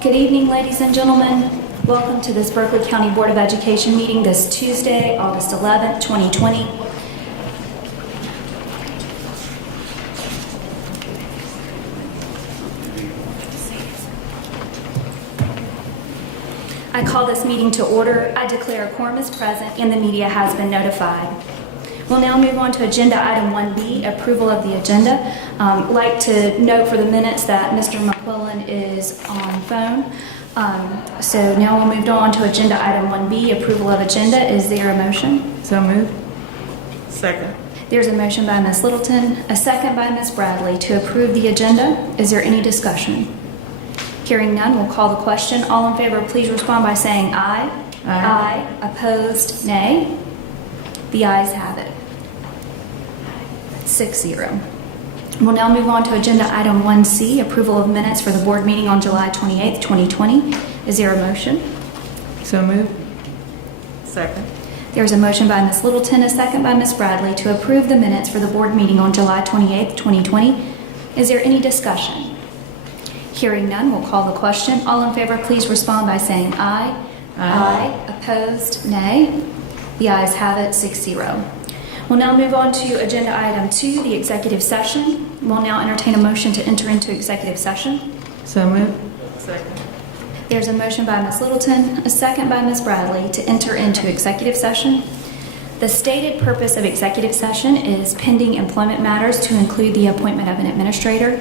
Good evening, ladies and gentlemen. Welcome to this Berkeley County Board of Education meeting this Tuesday, August 11th, 2020. I call this meeting to order. I declare a quorum is present and the media has been notified. We'll now move on to agenda item 1B, approval of the agenda. I'd like to note for the minutes that Mr. McQuillan is on phone. So now we'll move on to agenda item 1B, approval of agenda. Is there a motion? So moved. Second. There's a motion by Ms. Littleton, a second by Ms. Bradley to approve the agenda. Is there any discussion? Hearing none, we'll call the question. All in favor, please respond by saying aye. Aye. Opposed, nay. The ayes have it. 6-0. We'll now move on to agenda item 1C, approval of minutes for the board meeting on July 28th, 2020. Is there a motion? So moved. Second. There's a motion by Ms. Littleton, a second by Ms. Bradley to approve the minutes for the board meeting on July 28th, 2020. Is there any discussion? Hearing none, we'll call the question. All in favor, please respond by saying aye. Aye. Opposed, nay. The ayes have it, 6-0. We'll now move on to agenda item 2, the executive session. We'll now entertain a motion to enter into executive session. So moved. Second. There's a motion by Ms. Littleton, a second by Ms. Bradley to enter into executive session. The stated purpose of executive session is pending employment matters to include the appointment of an administrator,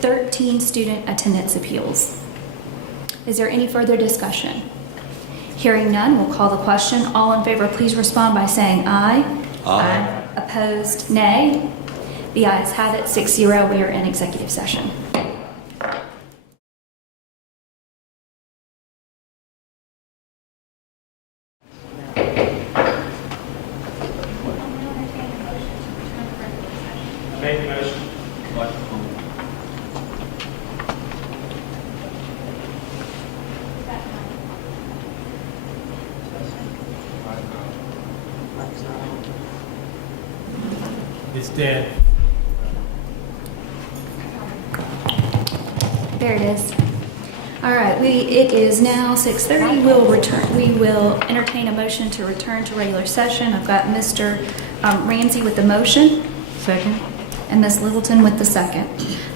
13 student attendance appeals. Is there any further discussion? Hearing none, we'll call the question. All in favor, please respond by saying aye. Aye. Opposed, nay. The ayes have it, 6-0. We are in executive session. Make the motion. It's dead. There it is. All right, it is now 6:30. We will entertain a motion to return to regular session. I've got Mr. Ramsey with the motion. Second. And Ms. Littleton with the second.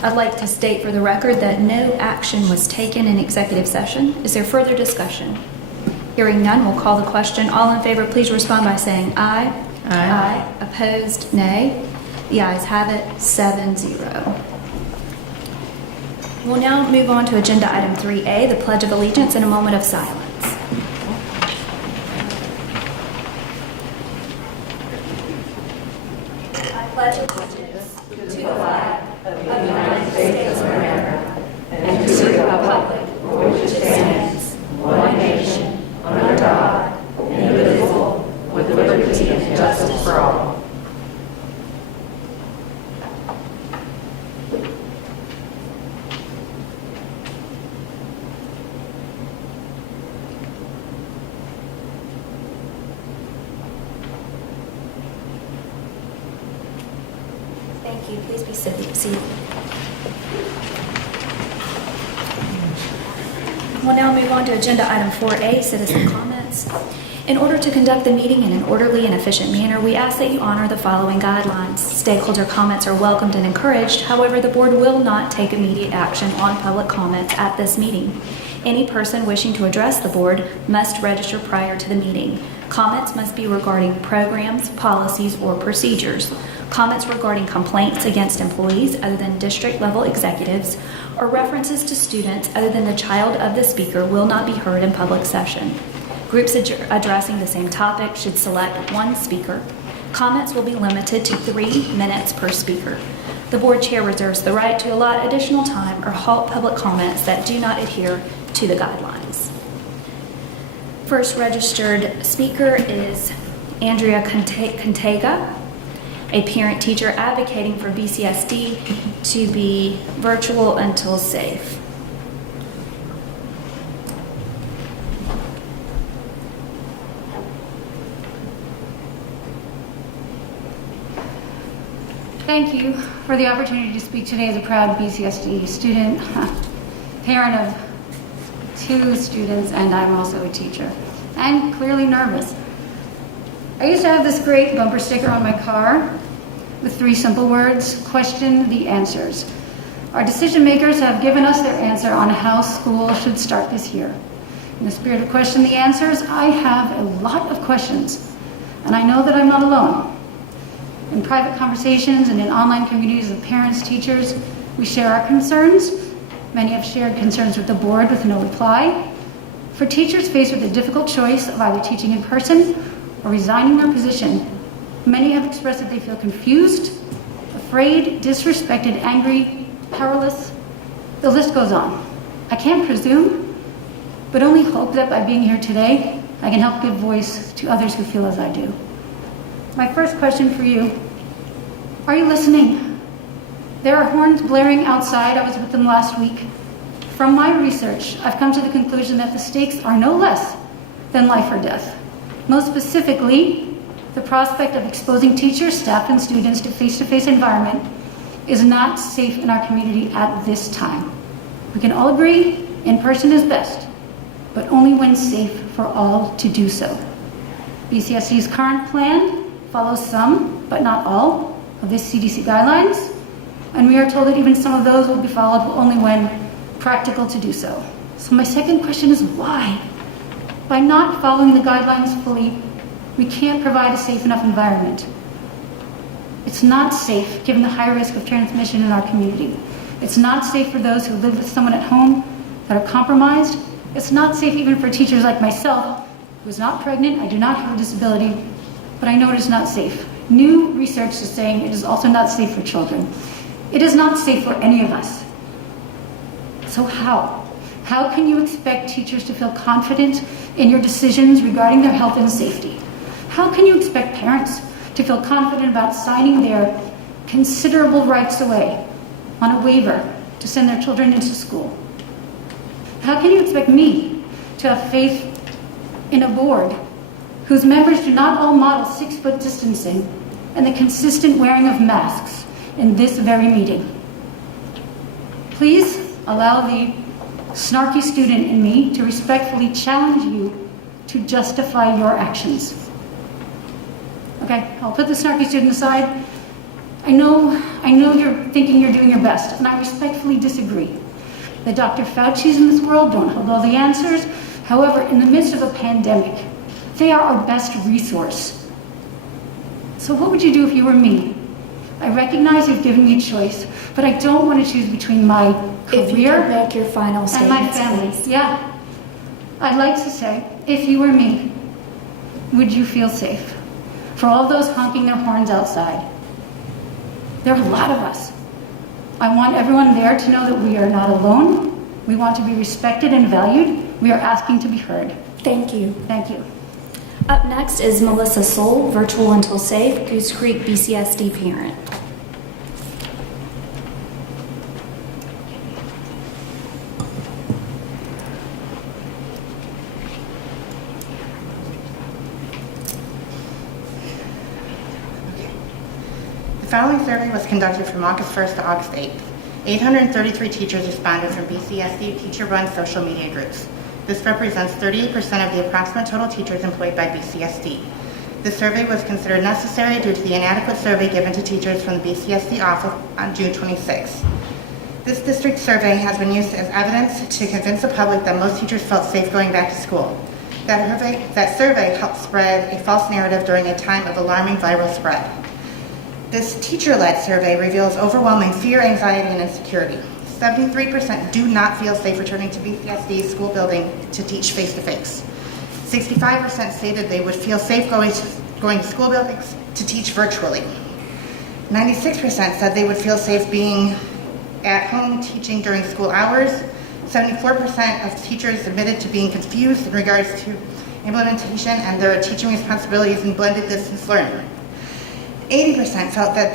I'd like to state for the record that no action was taken in executive session. Is there further discussion? Hearing none, we'll call the question. All in favor, please respond by saying aye. Aye. Opposed, nay. The ayes have it, 7-0. We'll now move on to agenda item 3A, the Pledge of Allegiance, in a moment of silence. I pledge allegiance to the flag of the United States of America and to the republic for which it stands, one nation, under God, indivisible, with liberty and justice for all. Thank you. Please be seated. We'll now move on to agenda item 4A, citizen comments. In order to conduct the meeting in an orderly and efficient manner, we ask that you honor the following guidelines. Stakeholder comments are welcomed and encouraged. However, the board will not take immediate action on public comments at this meeting. Any person wishing to address the board must register prior to the meeting. Comments must be regarding programs, policies, or procedures. Comments regarding complaints against employees other than district-level executives or references to students other than the child of the speaker will not be heard in public session. Groups addressing the same topic should select one speaker. Comments will be limited to 3 minutes per speaker. The board chair reserves the right to allot additional time or halt public comments that do not adhere to the guidelines. First registered speaker is Andrea Contega, a parent-teacher advocating for BCSD to be virtual until safe. Thank you for the opportunity to speak today as a proud BCSD student, parent of 2 students, and I'm also a teacher. I'm clearly nervous. I used to have this great bumper sticker on my car with 3 simple words: question the answers. Our decision makers have given us their answer on how school should start this year. In the spirit of question the answers, I have a lot of questions, and I know that I'm not alone. In private conversations and in online communities of parents, teachers, we share our concerns. Many have shared concerns with the board with no reply. For teachers faced with a difficult choice of either teaching in person or resigning their position, many have expressed that they feel confused, afraid, disrespected, angry, powerless. The list goes on. I can't presume, but only hope that by being here today, I can help give voice to others who feel as I do. My first question for you: are you listening? There are horns blaring outside. I was with them last week. From my research, I've come to the conclusion that the stakes are no less than life or death. Most specifically, the prospect of exposing teachers, staff, and students to face-to-face environment is not safe in our community at this time. We can all agree in-person is best, but only when safe for all to do so. BCSC's current plan follows some, but not all, of the CDC guidelines, and we are told that even some of those will be followed only when practical to do so. So my second question is why? By not following the guidelines fully, we can't provide a safe enough environment. It's not safe given the high risk of transmission in our community. It's not safe for those who live with someone at home that are compromised. It's not safe even for teachers like myself, who is not pregnant. I do not have a disability, but I know it is not safe. New research is saying it is also not safe for children. It is not safe for any of us. So how? How can you expect teachers to feel confident in your decisions regarding their health and safety? How can you expect parents to feel confident about signing their considerable rights away on a waiver to send their children into school? How can you expect me to have faith in a board whose members do not all model 6-foot distancing and the consistent wearing of masks in this very meeting? Please allow the snarky student in me to respectfully challenge you to justify your actions. Okay, I'll put the snarky student aside. I know you're thinking you're doing your best, and I respectfully disagree. The Dr. Fauci's in this world don't hold all the answers. However, in the midst of a pandemic, they are our best resource. So what would you do if you were me? I recognize you've given me a choice, but I don't want to choose between my If you career could make your final and my statements, family. please. Yeah. I'd like to say, if you were me, would you feel safe? For all those honking their horns outside. There are a lot of us. I want everyone there to know that we are not alone. We want to be respected and valued. We are asking to be heard. Thank you. Thank you. Up next is Melissa Soul, virtual until safe, Goose Creek BCSD parent. The following survey was conducted from August 1st to August 8th. 833 teachers responded from BCSD teacher-run social media groups. This represents 38% of the approximate total teachers employed by BCSD. This survey was considered necessary due to the inadequate survey given to teachers from the BCSD office on June 26. This district survey has been used as evidence to convince the public that most teachers felt safe going back to school. That survey helped spread a false narrative during a time of alarming viral spread. This teacher-led survey reveals overwhelming fear, anxiety, and insecurity. 73% do not feel safe returning to BCSD school building to teach face-to-face. 65% stated they would feel safe going to school buildings to teach virtually. 96% said they would feel safe being at home teaching during school hours. 74% of teachers admitted to being confused in regards to implementation and their teaching responsibilities in blended distance learning. 80% felt that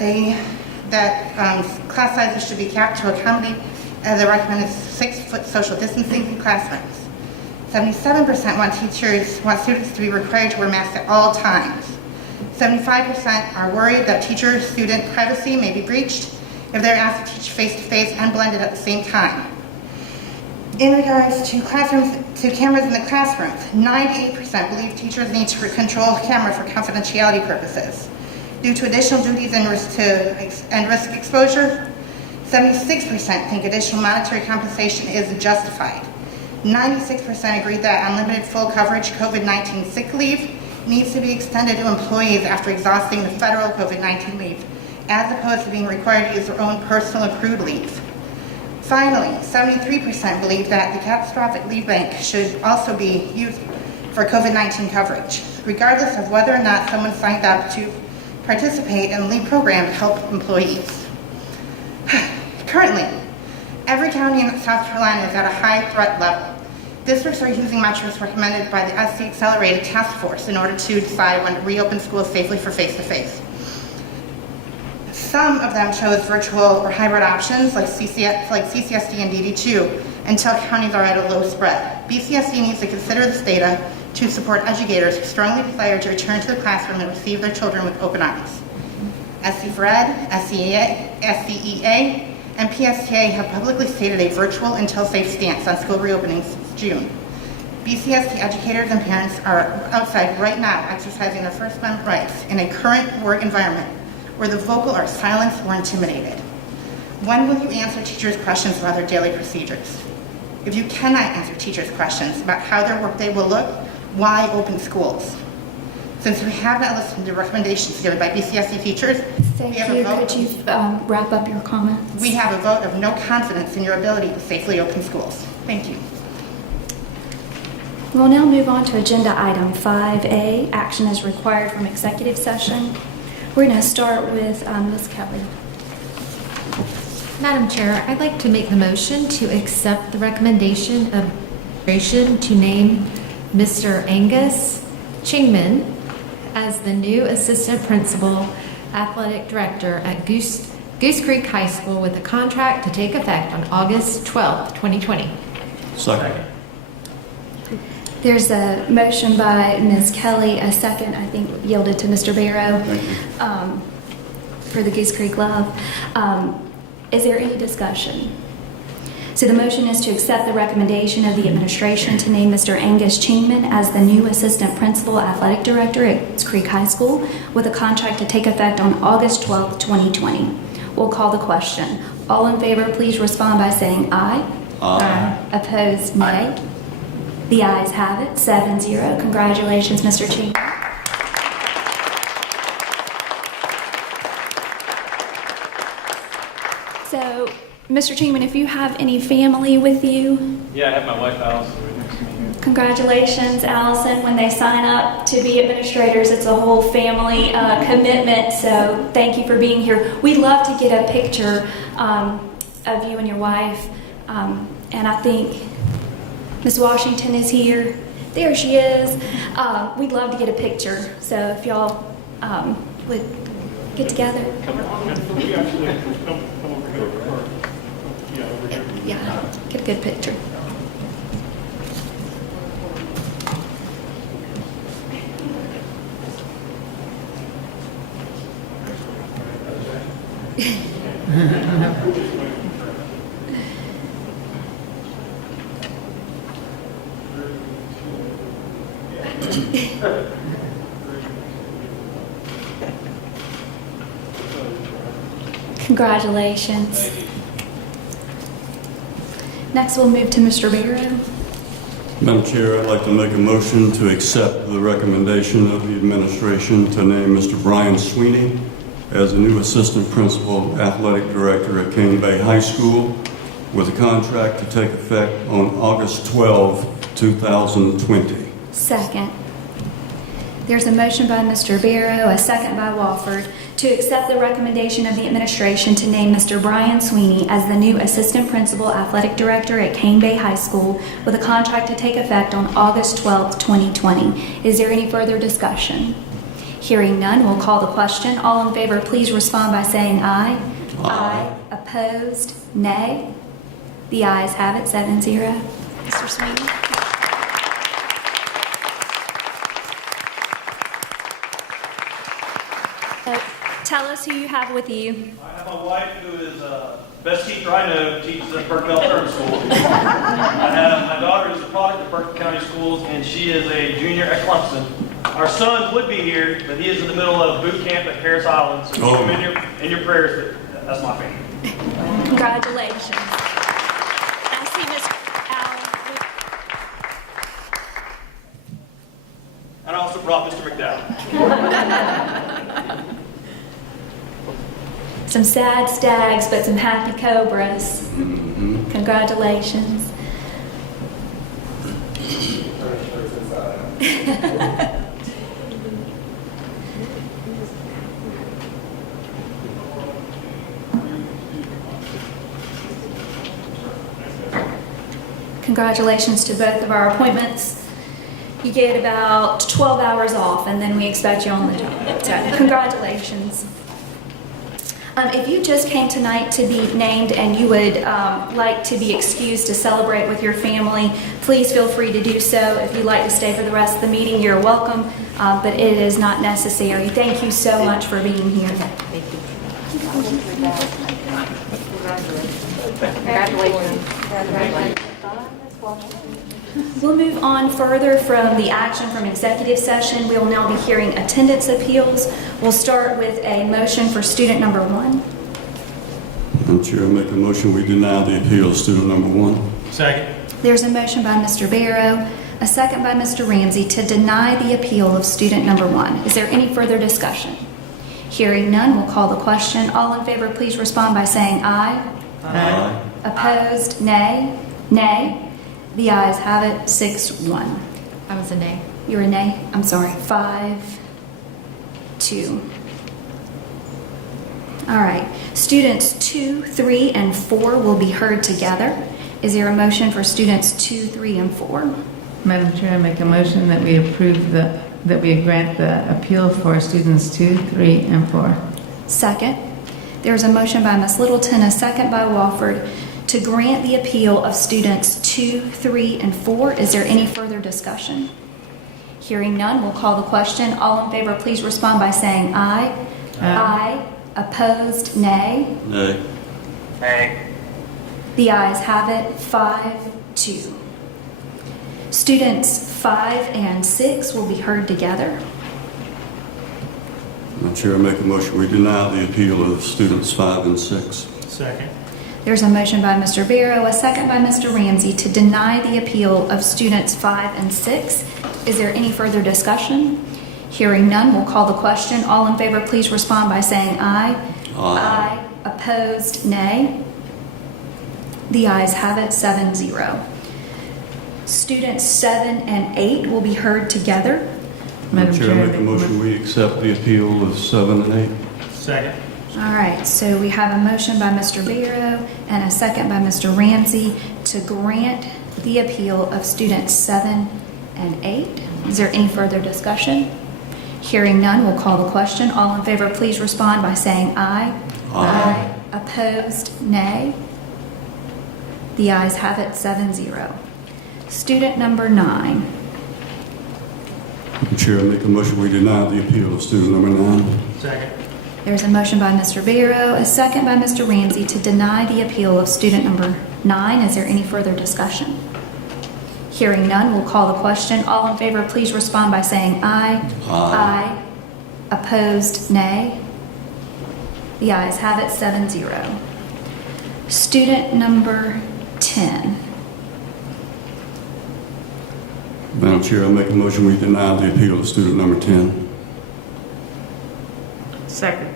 class sizes should be capped to accommodate the recommended 6-foot social distancing in classrooms. 77% want students to be required to wear masks at all times. 75% are worried that teacher-student privacy may be breached if they're asked to teach face-to-face and blended at the same time. In regards to classrooms, to cameras in the classrooms, 98% believe teachers need to control cameras for confidentiality purposes. Due to additional duties and risk exposure, 76% think additional monetary compensation is justified. 96% agree that unlimited full coverage COVID-19 sick leave needs to be extended to employees after exhausting the federal COVID-19 leave, as opposed to being required to use their own personal accrued leave. Finally, 73% believe that the catastrophic leave bank should also be used for COVID-19 coverage, regardless of whether or not someone signed up to participate in the leave program to help employees. Currently, every county in South Carolina is at a high threat level. Districts are using measures recommended by the SC Accelerated Task Force in order to decide when to reopen schools safely for face-to-face. Some of them chose virtual or hybrid options like CCSD and DD2 until counties are at a low spread. BCSD needs to consider this data to support educators who strongly desire to return to the classroom and receive their children with open arms. SC for Ed, SCEA, and PSTA have publicly stated a virtual until safe stance on school reopening since June. BCSD educators and parents are outside right now exercising their First Amendment rights in a current work environment where the vocal are silenced or intimidated. When will you answer teachers' questions about their daily procedures? If you cannot answer teachers' questions about how their workday will look, why open schools? Since we have not listened to recommendations given by BCSD teachers, Thank you. Could you wrap up your comments? We have a vote of no confidence in your ability to safely open schools. Thank you. We'll now move on to agenda item 5A, action is required from executive session. We're going to start with Ms. Kelly. Madam Chair, I'd like to make the motion to accept the recommendation of administration to name Mr. Angus Chingman as the new Assistant Principal Athletic Director at Goose Creek High School with a contract to take effect on August 12th, 2020. Second. There's a motion by Ms. Kelly, a second, I think, yielded to Mr. Barrow for the Goose Creek Love. Is there any discussion? So the motion is to accept the recommendation of the administration to name Mr. Angus Chingman as the new Assistant Principal Athletic Director at Goose Creek High School with a contract to take effect on August 12th, 2020. We'll call the question. All in favor, please respond by saying aye. Aye. Opposed, nay. The ayes have it, 7-0. Congratulations, Mr. Chingman. So, Mr. Chingman, if you have any family with you, Yeah, I have my wife Allison right next to me here. congratulations, Allison. When they sign up to be administrators, it's a whole family commitment. So thank you for being here. We'd love to get a picture of you and your wife. And I think Ms. Washington is here. There she is. We'd love to get a picture. So if y'all would get together. Come actually come over here. Yeah, over here. Yeah, get a good picture. Congratulations. Next, we'll move to Mr. Barrow. Madam Chair, I'd like to make a motion to accept the recommendation of the administration to name Mr. Brian Sweeney as the new Assistant Principal Athletic Director at Cane Bay High School with a contract to take effect on August 12, 2020. Second. There's a motion by Mr. Barrow, a second by Wofford, to accept the recommendation of the administration to name Mr. Brian Sweeney as the new Assistant Principal Athletic Director at Cane Bay High School with a contract to take effect on August 12, 2020. Is there any further discussion? Hearing none, we'll call the question. All in favor, please respond by saying aye. Aye. Opposed? Nay. The ayes have it, 7-0. Mr. Sweeney. Tell us who you have with you. I have my wife, who is the best teacher I know, teaches at Berkeley Alternative School. I have my daughter, who's a product of Berkeley County Schools, and she is a junior at Clemson. Our son would be here, but he is in the middle of boot camp at Harris Island, so keep him in your prayers. But that's my family. Congratulations. I see Miss Al. And I also brought Mr. McDowell. Some sad stags, but some happy cobras. Congratulations. Congratulations to both of our appointments. You get about 12 hours off, and then we expect you on the job. So, congratulations. If you just came tonight to be named and you would like to be excused to celebrate with your family, please feel free to do so. If you'd like to stay for the rest of the meeting, you're welcome, but it is not necessary. Thank you so much for being here. Congratulations. We'll move on further from the action from executive session. We will now be hearing attendance appeals. We'll start with a motion for student number 1. Madam Chair, I make a motion we deny the appeal of student number 1. Second. There's a motion by Mr. Barrow, a second by Mr. Ramsey to deny the appeal of student number 1. Is there any further discussion? Hearing none, we'll call the question. All in favor, please respond by saying aye. Aye. Opposed, nay. Nay. The ayes have it, 6-1. I was a nay. You're a nay? I'm sorry. 5-2. All right. Students 2, 3, and 4 will be heard together. Is there a motion for students 2, 3, and 4? Madam Chair, I make a motion that we approve that we grant the appeal for students 2, 3, and 4. Second. There's a motion by Ms. Littleton, a second by Wofford, to grant the appeal of students 2, 3, and 4. Is there any further discussion? Hearing none, we'll call the question. All in favor, please respond by saying aye. Aye. Opposed, nay. Nay. Nay. The ayes have it, 5-2. Students 5 and 6 will be heard together. Madam Chair, I make a motion we deny the appeal of students 5 and 6. Second. There's a motion by Mr. Barrow, a second by Mr. Ramsey to deny the appeal of students 5 and 6. Is there any further discussion? Hearing none, we'll call the question. All in favor, please respond by saying aye. Aye. Opposed, nay. The ayes have it, 7-0. Students 7 and 8 will be heard together. Madam Chair, I make a motion we accept the appeal of 7 and 8. Second. All right, so we have a motion by Mr. Barrow and a second by Mr. Ramsey to grant the appeal of students 7 and 8. Is there any further discussion? Hearing none, we'll call the question. All in favor, please respond by saying aye. Aye. Opposed, nay. The ayes have it, 7-0. Student number 9. Madam Chair, I make a motion we deny the appeal of student number 9. Second. There's a motion by Mr. Barrow, a second by Mr. Ramsey to deny the appeal of student number 9. Is there any further discussion? Hearing none, we'll call the question. All in favor, please respond by saying aye. Aye. Opposed, nay. The ayes have it, 7-0. Student number 10. Madam Chair, I make a motion we deny the appeal of student number 10. Second.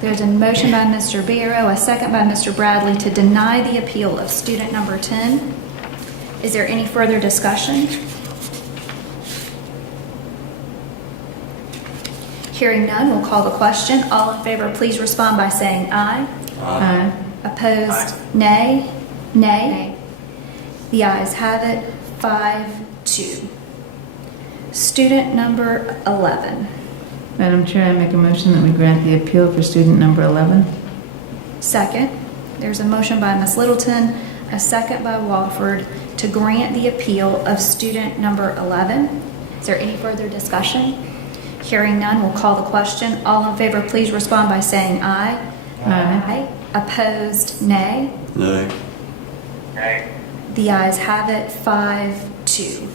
There's a motion by Mr. Barrow, a second by Mr. Bradley to deny the appeal of student number 10. Is there any further discussion? Hearing none, we'll call the question. All in favor, please respond by saying aye. Aye. Opposed, nay. Nay. The ayes have it, 5-2. Student number 11. Madam Chair, I make a motion that we grant the appeal for student number 11. Second. There's a motion by Ms. Littleton, a second by Walford to grant the appeal of student number 11. Is there any further discussion? Hearing none, we'll call the question. All in favor, please respond by saying aye. Aye. Opposed, nay. Nay. The ayes have it, 5-2.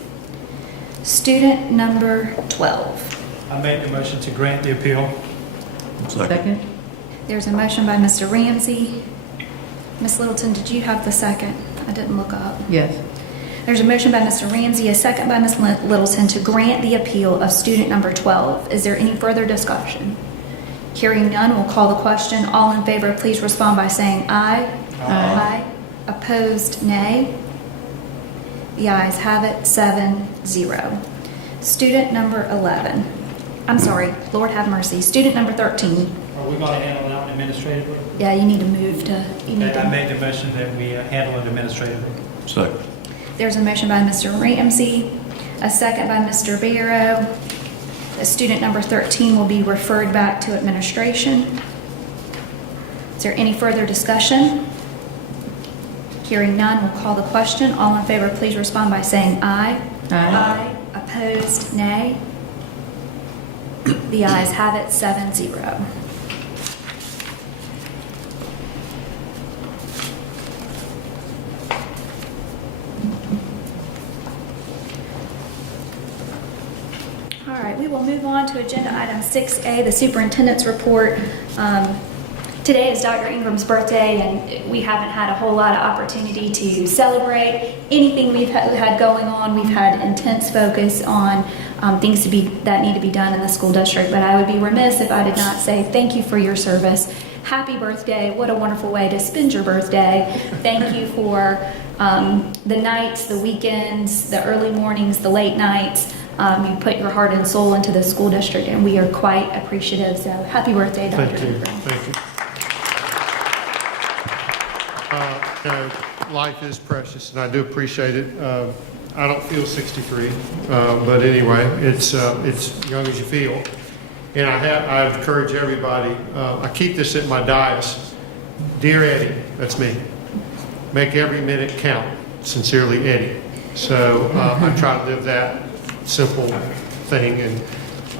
Student number 12. I make the motion to grant the appeal. Second? There's a motion by Mr. Ramsey. Ms. Littleton, did you have the second? I didn't look up. Yes. There's a motion by Mr. Ramsey, a second by Ms. Littleton to grant the appeal of student number 12. Is there any further discussion? Hearing none, we'll call the question. All in favor, please respond by saying aye. Aye. Opposed, nay. The ayes have it, 7-0. Student number 11. I'm sorry, Lord have mercy. Student number 13. Are we going to handle that one administratively? Yeah, you need to move to, I made the motion that we handle it administratively. Second. There's a motion by Mr. Ramsey, a second by Mr. Barrow. Student number 13 will be referred back to administration. Is there any further discussion? Hearing none, we'll call the question. All in favor, please respond by saying aye. Aye. Opposed, nay. The ayes have it, 7-0. All right, we will move on to agenda item 6A, the superintendent's report. Today is Dr. Ingram's birthday, and we haven't had a whole lot of opportunity to celebrate anything we've had going on. We've had intense focus on things that need to be done in the school district, but I would be remiss if I did not say thank you for your service. Happy birthday. What a wonderful way to spend your birthday. Thank you for the nights, the weekends, the early mornings, the late nights. You put your heart and soul into the school district, and we are quite appreciative. So happy birthday, Dr. Thank you. Ingram. Thank you. Life is precious, and I do appreciate it. I don't feel 63, but anyway, it's young as you feel. And I encourage everybody. I keep this at my dais. Dear Eddie, that's me. Make every minute count. Sincerely, Eddie. So I try to live that simple thing, and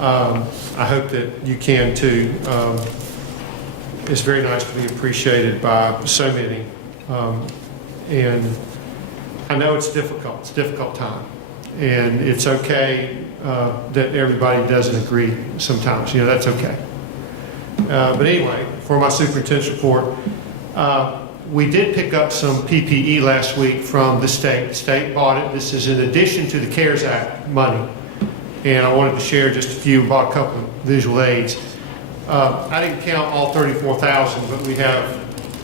I hope that you can too. It's very nice to be appreciated by so many, and I know it's difficult. It's a difficult time, and it's okay that everybody doesn't agree sometimes. You know, that's okay. But anyway, for my superintendent's report, we did pick up some PPE last week from the state. The state bought it. This is in addition to the CARES Act money. And I wanted to share just a few, bought a couple of visual aids. I didn't count all 34,000, but we have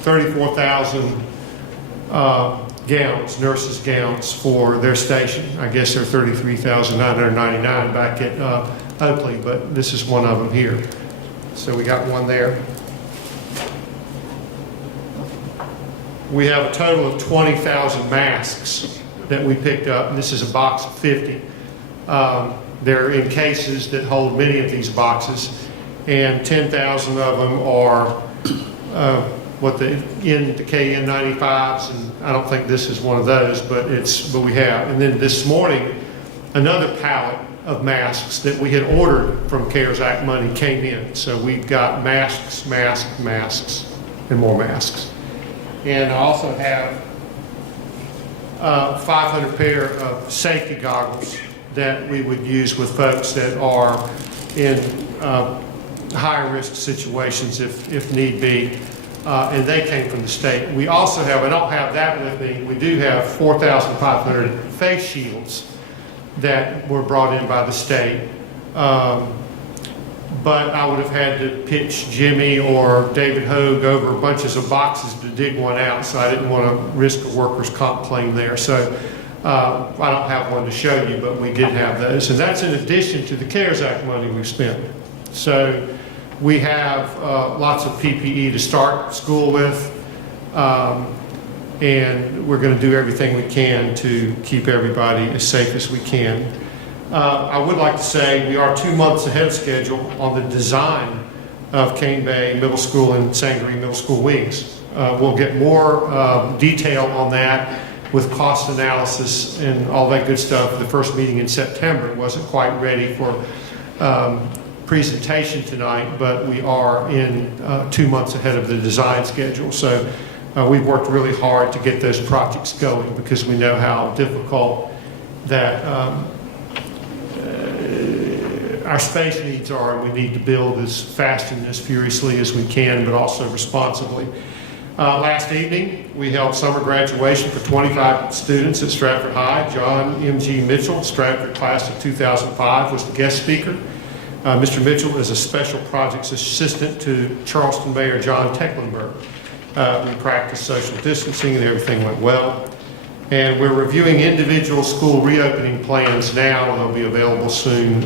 34,000 gowns, nurses' gowns for their station. I guess they're 33,999 back at Oakley, but this is one of them here. So we got one there. We have a total of 20,000 masks that we picked up, and this is a box of 50. They're in cases that hold many of these boxes, and 10,000 of them are the KN95s, and I don't think this is one of those, but we have. And then this morning, another pallet of masks that we had ordered from CARES Act money came in. So we've got masks, and more masks. And I also have 500 pair of safety goggles that we would use with folks that are in higher risk situations if need be. And they came from the state. We also have, I don't have that with me, we do have 4,500 face shields that were brought in by the state. But I would have had to pitch Jimmy or David Hogue over bunches of boxes to dig one out, so I didn't want to risk a workers' comp claim there. So I don't have one to show you, but we did have those. And that's in addition to the CARES Act money we've spent. So we have lots of PPE to start school with, and we're going to do everything we can to keep everybody as safe as we can. I would like to say we are 2 months ahead of schedule on the design of Cane Bay Middle School and Sangaree Middle School wings. We'll get more detail on that with cost analysis and all that good stuff. The first meeting in September wasn't quite ready for presentation tonight, but we are in 2 months ahead of the design schedule. So we've worked really hard to get those projects going because we know how difficult that our space needs are, and we need to build as fast and as furiously as we can, but also responsibly. Last evening, we held summer graduation for 25 students at Stratford High. John M.G. Mitchell, Stratford class of 2005, was the guest speaker. Mr. Mitchell is a special projects assistant to Charleston Mayor John Tecklenburg. We practiced social distancing and everything went well. And we're reviewing individual school reopening plans now. They'll be available soon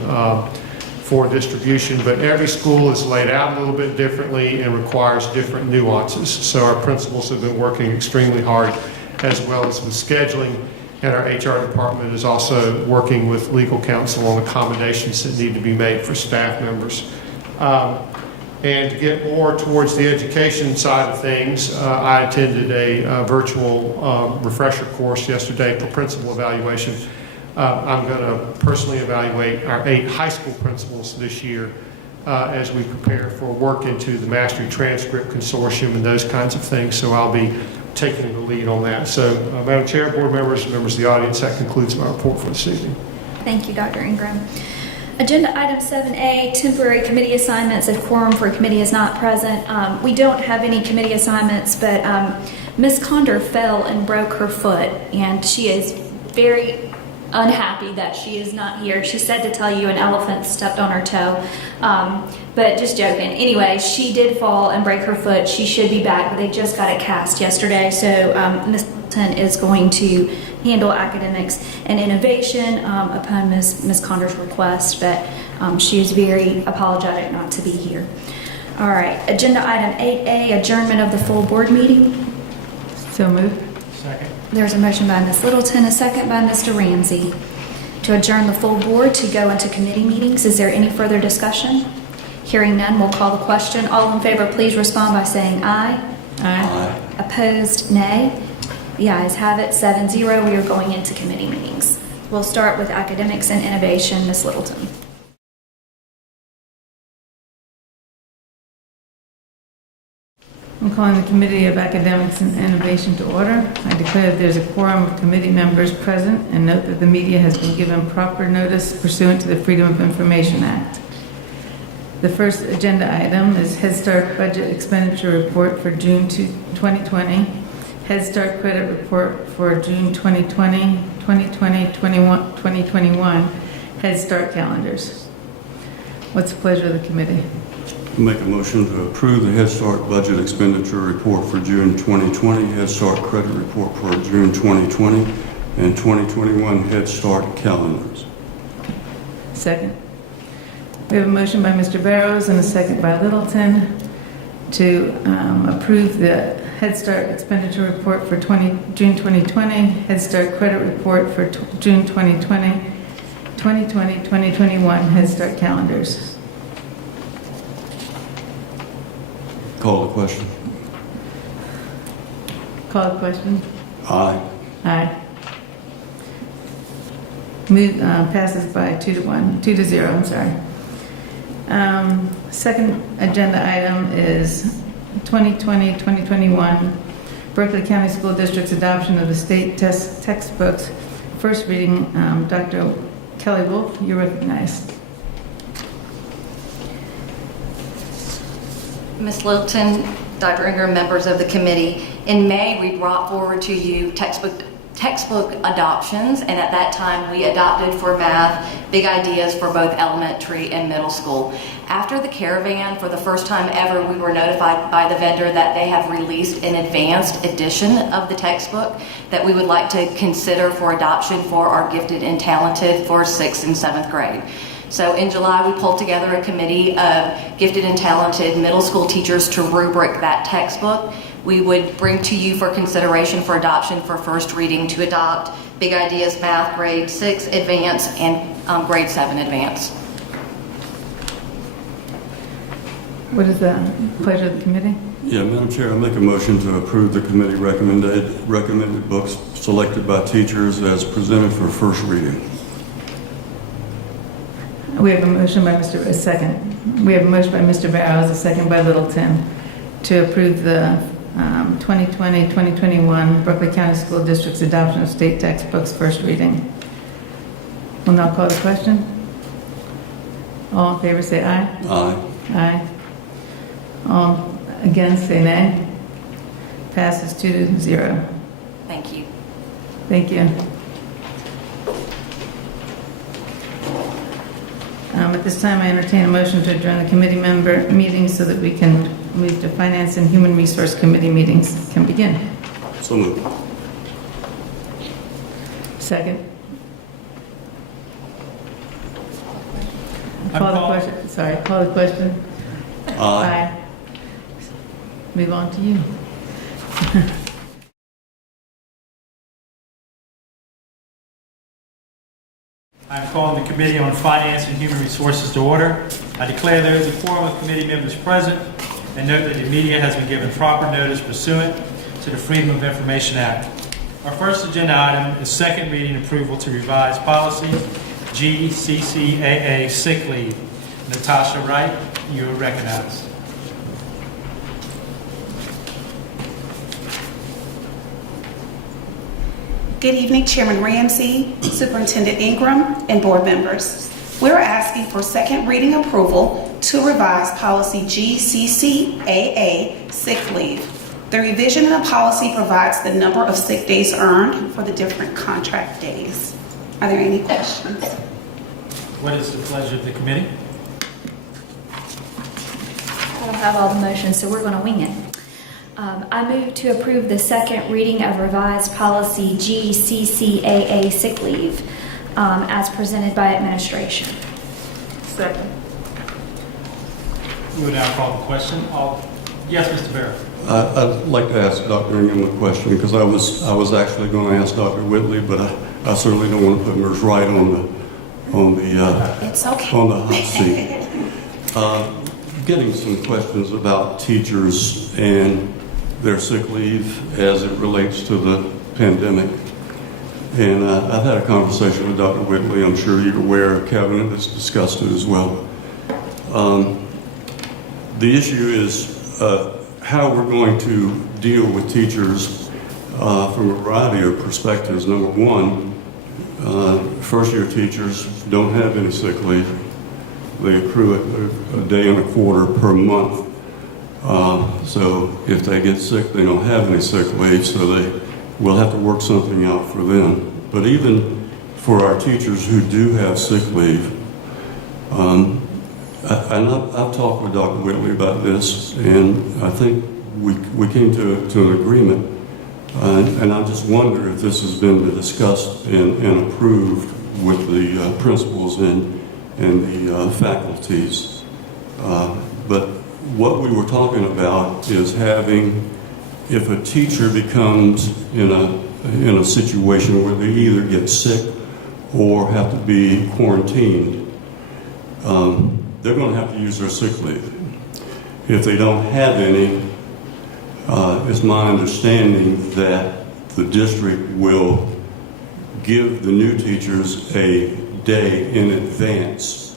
for distribution, but every school is laid out a little bit differently and requires different nuances. So our principals have been working extremely hard, as well as with scheduling, and our HR department is also working with legal counsel on accommodations that need to be made for staff members. And to get more towards the education side of things, I attended a virtual refresher course yesterday for principal evaluation. I'm going to personally evaluate our 8 high school principals this year as we prepare for work into the Mastery Transcript Consortium and those kinds of things. So I'll be taking the lead on that. So, Madam Chair, board members, members of the audience, that concludes my report for this evening. Thank you, Dr. Ingram. Agenda item 7A, temporary committee assignments if quorum for a committee is not present. We don't have any committee assignments, but Ms. Condor fell and broke her foot, and she is very unhappy that she is not here. She said to tell you an elephant stepped on her toe, but just joking. Anyway, she did fall and break her foot. She should be back, but they just got it cast yesterday, so Ms. Hilton is going to handle academics and innovation upon Ms. Condor's request, but she is very apologetic not to be here. All right, agenda item 8A, adjournment of the full board meeting. So moved. Second. There's a motion by Ms. Littleton, a second by Mr. Ramsey to adjourn the full board to go into committee meetings. Is there any further discussion? Hearing none, we'll call the question. All in favor, please respond by saying aye. Aye. Opposed, nay. The ayes have it, 7-0. We are going into committee meetings. We'll start with academics and innovation. Ms. Littleton. I'm calling the Committee of Academics and Innovation to order. I declare that there's a quorum of committee members present and note that the media has been given proper notice pursuant to the Freedom of Information Act. The first agenda item is Head Start Budget Expenditure Report for June 2020, Head Start Credit Report for June 2020, 2020, 2021, Head Start calendars. What's the pleasure of the committee? Make a motion to approve the Head Start Budget Expenditure Report for June 2020, Head Start Credit Report for June 2020, and 2021 Head Start calendars. Second. We have a motion by Mr. Barrows and a second by Littleton to approve the Head Start Expenditure Report for June 2020, Head Start Credit Report for June 2020, 2020, 2021 Head Start calendars. Call the question. Call the question. Aye. Aye. Passes by 2-0, I'm sorry. Second agenda item is 2020-2021 Berkeley County School District's adoption of the state textbooks. First reading, Dr. Kelly Wolf, you're recognized. Ms. Littleton, Dr. Ingram, members of the committee, in May we brought forward to you textbook adoptions, and at that time we adopted for math big ideas for both elementary and middle school. After the caravan, for the first time ever, we were notified by the vendor that they have released an advanced edition of the textbook that we would like to consider for adoption for our gifted and talented for 6th and 7th grade. So in July, we pulled together a committee of gifted and talented middle school teachers to rubric that textbook. We would bring to you for consideration for adoption for first reading to adopt Big Ideas Math Grade 6 Advanced and Grade 7 Advanced. What is the pleasure of the committee? Yeah, Madam Chair, I make a motion to approve the committee recommended books selected by teachers as presented for first reading. We have a motion by a second. We have a motion by Mr. Barrows, a second by Littleton, to approve the 2020-2021 Berkeley County School District's adoption of state textbooks first reading. We'll now call the question. All in favor say aye. Aye. Aye. All against say nay. Passes 2-0. Thank you. Thank you. At this time, I entertain a motion to adjourn the committee member meetings so that we can move to Finance and Human Resource Committee meetings can begin. So moved. Second. Call the question. Sorry, call the question. Aye. Move on to you. I'm calling the Committee on Finance and Human Resources to order. I declare there is a quorum of committee members present and note that the media has been given proper notice pursuant to the Freedom of Information Act. Our first agenda item is second reading approval to revise policy Gcca sick leave. Natasha Wright, you are recognized. Good evening, Chairman Ramsey, Superintendent Ingram, and board members. We're asking for second reading approval to revise policy Gcca sick leave. The revision in the policy provides the number of sick days earned for the different contract days. Are there any questions? What is the pleasure of the committee? I don't have all the motions, so we're going to wing it. I move to approve the second reading of revised policy Gcca sick leave as presented by administration. Second. We will now call the question. Yes, Mr. Barrow. I'd like to ask Dr. Ingham a question because I was actually going to ask Dr. Whitley, but I certainly don't want to put Ms. Wright on the It's okay. on the hot seat. Getting some questions about teachers and their sick leave as it relates to the pandemic. And I've had a conversation with Dr. Whitley. I'm sure you're aware, Cabinet has discussed it as well. The issue is how we're going to deal with teachers from a variety of perspectives. Number one, first-year teachers don't have any sick leave. They accrue it a day and a quarter per month. So if they get sick, they don't have any sick leave, so we'll have to work something out for them. But even for our teachers who do have sick leave, I've talked with Dr. Whitley about this, and I think we came to an agreement. And I just wonder if this has been discussed and approved with the principals and the faculties. But what we were talking about is having, if a teacher becomes in a situation where they either get sick or have to be quarantined, they're going to have to use their sick leave. If they don't have any, it's my understanding that the district will give the new teachers a day in advance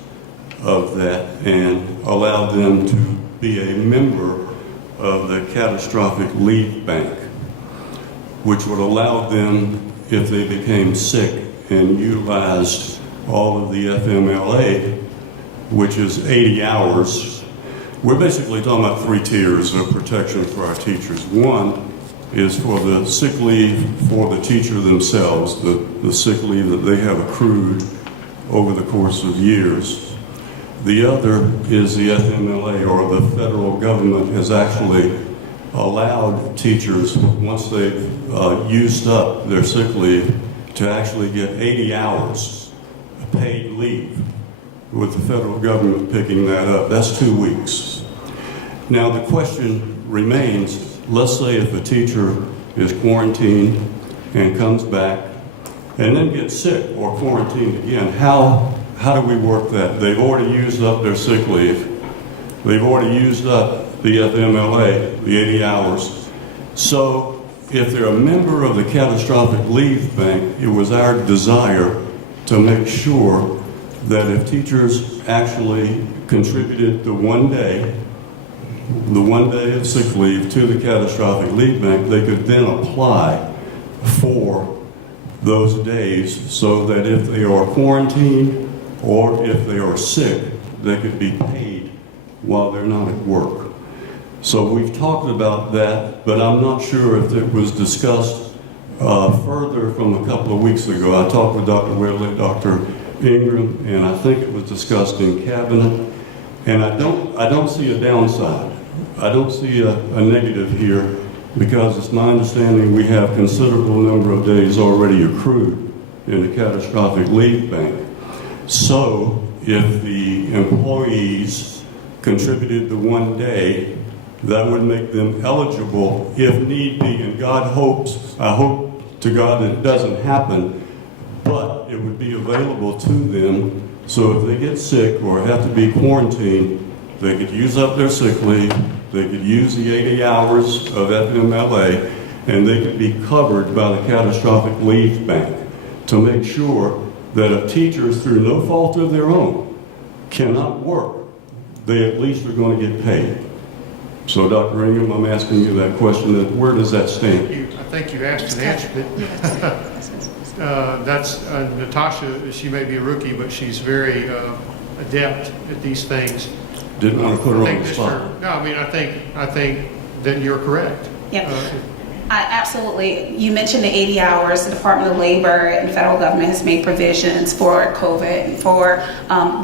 of that and allow them to be a member of the catastrophic leave bank, which would allow them, if they became sick and utilized all of the FMLA, which is 80 hours. We're basically talking about 3 tiers of protection for our teachers. One is for the sick leave for the teacher themselves, the sick leave that they have accrued over the course of years. The other is the FMLA, or the federal government has actually allowed teachers, once they've used up their sick leave, to actually get 80 hours of paid leave, with the federal government picking that up. That's 2 weeks. Now the question remains, let's say if a teacher is quarantined and comes back and then gets sick or quarantined again, how do we work that? They've already used up their sick leave. They've already used up the FMLA, the 80 hours. So if they're a member of the catastrophic leave bank, it was our desire to make sure that if teachers actually contributed the one day of sick leave to the catastrophic leave bank, they could then apply for those days so that if they are quarantined or if they are sick, they could be paid while they're not at work. So we've talked about that, but I'm not sure if it was discussed further from a couple of weeks ago. I talked with Dr. Whitley, Dr. Ingram, and I think it was discussed in cabinet. And I don't see a downside. I don't see a negative here because it's my understanding we have considerable number of days already accrued in the catastrophic leave bank. So if the employees contributed the one day, that would make them eligible if need be, and I hope to God that it doesn't happen, but it would be available to them, so if they get sick or have to be quarantined, they could use up their sick leave, they could use the 80 hours of FMLA, and they could be covered by the catastrophic leave bank to make sure that if teachers, through no fault of their own, cannot work, they at least are going to get paid. So, Dr. Ingram, I'm asking you that question, where does that stand? I think you asked and answered it. That's Natasha, she may be a rookie, but she's very adept at these things. Didn't want to put her on the spot. No, I mean, I think that you're correct. Yep. Absolutely. You mentioned the 80 hours. The Department of Labor and the federal government has made provisions for COVID and for,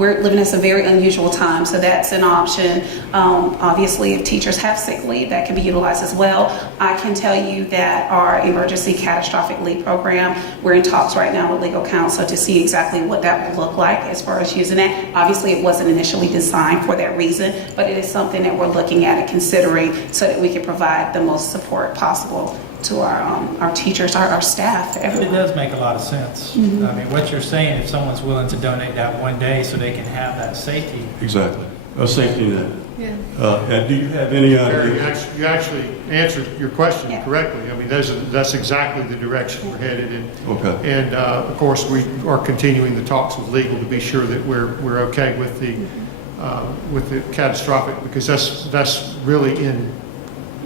we're living in some very unusual times, so that's an option. Obviously, if teachers have sick leave, that can be utilized as well. I can tell you that our emergency catastrophic leave program, we're in talks right now with legal counsel to see exactly what that will look like as far as using it. Obviously, it wasn't initially designed for that reason, but it is something that we're looking at and considering so that we can provide the most support possible to our teachers, our staff, everyone. It does make a lot of sense. Mm-hmm. I mean, what you're saying, if someone's willing to donate that one day so they can have that safety. Exactly. A safety net. Yeah. And do you have any idea? You actually answered your question correctly. I mean, that's exactly the direction we're headed in. Okay. And of course, we are continuing the talks with legal to be sure that we're okay with the catastrophic, because that's really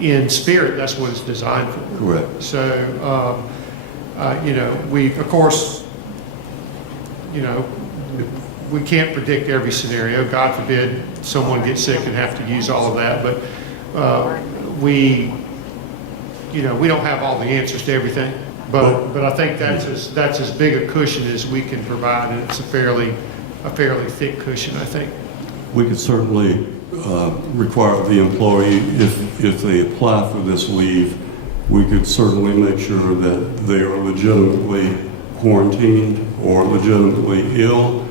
in spirit, that's what it's designed for. Correct. So, we, of course, we can't predict every scenario. God forbid someone gets sick and have to use all of that. But we don't have all the answers to everything. But I think that's as big a cushion as we can provide, and it's a fairly thick cushion, I think. We could certainly require the employee, if they apply for this leave, we could certainly make sure that they are legitimately quarantined or legitimately ill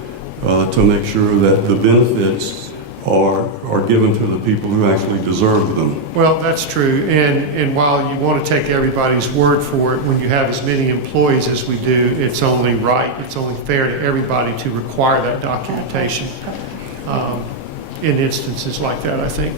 to make sure that the benefits are given to the people who actually deserve them. Well, that's true. And while you want to take everybody's word for it, when you have as many employees as we do, it's only right, it's only fair to everybody to require that documentation. In instances like that, I think.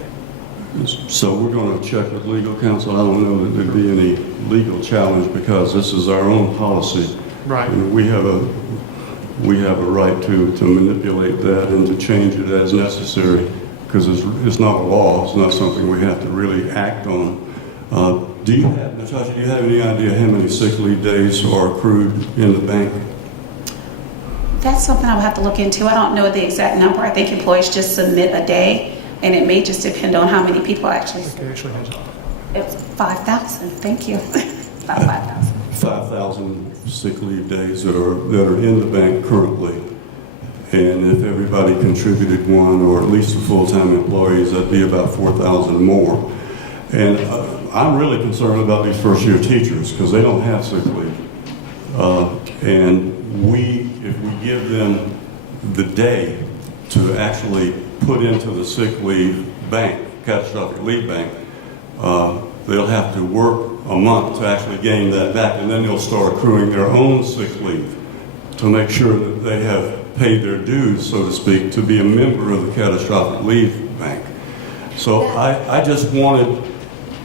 So we're going to check with legal counsel. I don't know that there'd be any legal challenge because this is our own policy. Right. And we have a right to manipulate that and to change it as necessary because it's not a law. It's not something we have to really act on. Natasha, do you have any idea how many sick leave days are accrued in the bank? That's something I'll have to look into. I don't know the exact number. I think employees just submit a day, and it may just depend on how many people actually. It's 5,000. Thank you. About 5,000. 5,000 sick leave days that are in the bank currently. And if everybody contributed one, or at least the full-time employees, that'd be about 4,000 more. And I'm really concerned about these first-year teachers because they don't have sick leave. And if we give them the day to actually put into the sick leave bank, catastrophic leave bank, they'll have to work a month to actually gain that back, and then they'll start accruing their own sick leave to make sure that they have paid their dues, so to speak, to be a member of the catastrophic leave bank. So I just wanted,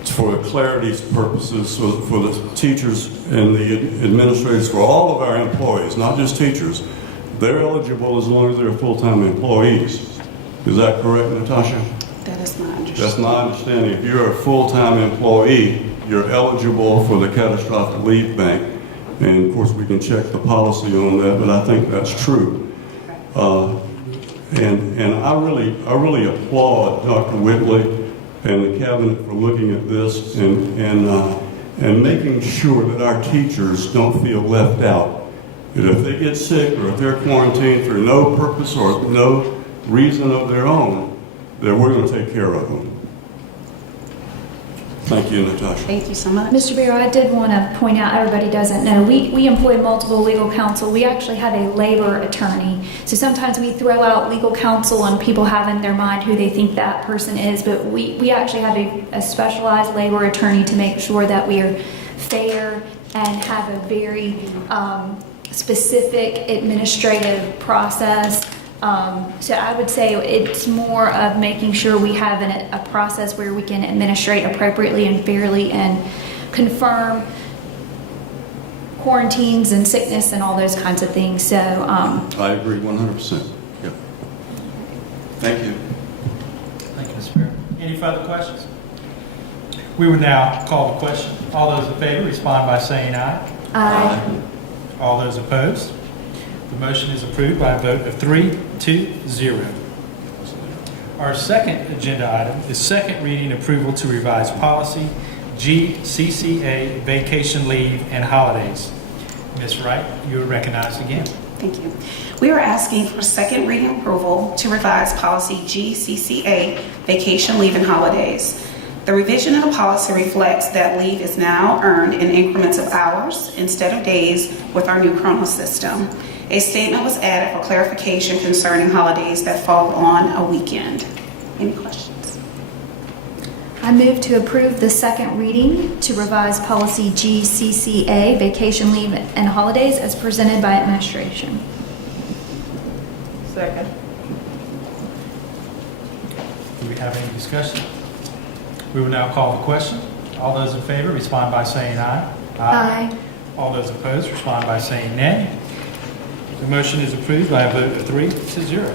for clarity's purposes, for the teachers and the administrators, for all of our employees, not just teachers, they're eligible as long as they're full-time employees. Is that correct, Natasha? That is my understanding. That's my understanding. If you're a full-time employee, you're eligible for the catastrophic leave bank. And of course, we can check the policy on that, but I think that's true. And I really applaud Dr. Whitley and the cabinet for looking at this and making sure that our teachers don't feel left out. That if they get sick or if they're quarantined for no purpose or no reason of their own, that we're going to take care of them. Thank you, Natasha. Thank you so much. Mr. Bear, I did want to point out, everybody doesn't know, we employ multiple legal counsel. We actually have a labor attorney. So sometimes we throw out legal counsel and people have in their mind who they think that person is, but we actually have a specialized labor attorney to make sure that we are fair and have a very specific administrative process. So I would say it's more of making sure we have a process where we can administrate appropriately and fairly and confirm quarantines and sickness and all those kinds of things. So I agree 100%. Yep. Thank you. Thank you, Mr. Bear. Any further questions? We will now call the question. All those in favor respond by saying aye. Aye. All those opposed? The motion is approved by a vote of 3-0. Our second agenda item is second reading approval to revise policy Gcca, vacation leave and holidays. Ms. Wright, you are recognized again. Thank you. We are asking for second reading approval to revise policy Gcca, vacation leave and holidays. The revision of the policy reflects that leave is now earned in increments of hours instead of days with our new Chrono system. A statement was added for clarification concerning holidays that fall on a weekend. Any questions? I move to approve the second reading to revise policy Gcca, vacation leave and holidays, as presented by administration. Second. Do we have any discussion? We will now call the question. All those in favor respond by saying aye. Aye. All those opposed respond by saying nay. The motion is approved by a vote of 3-0.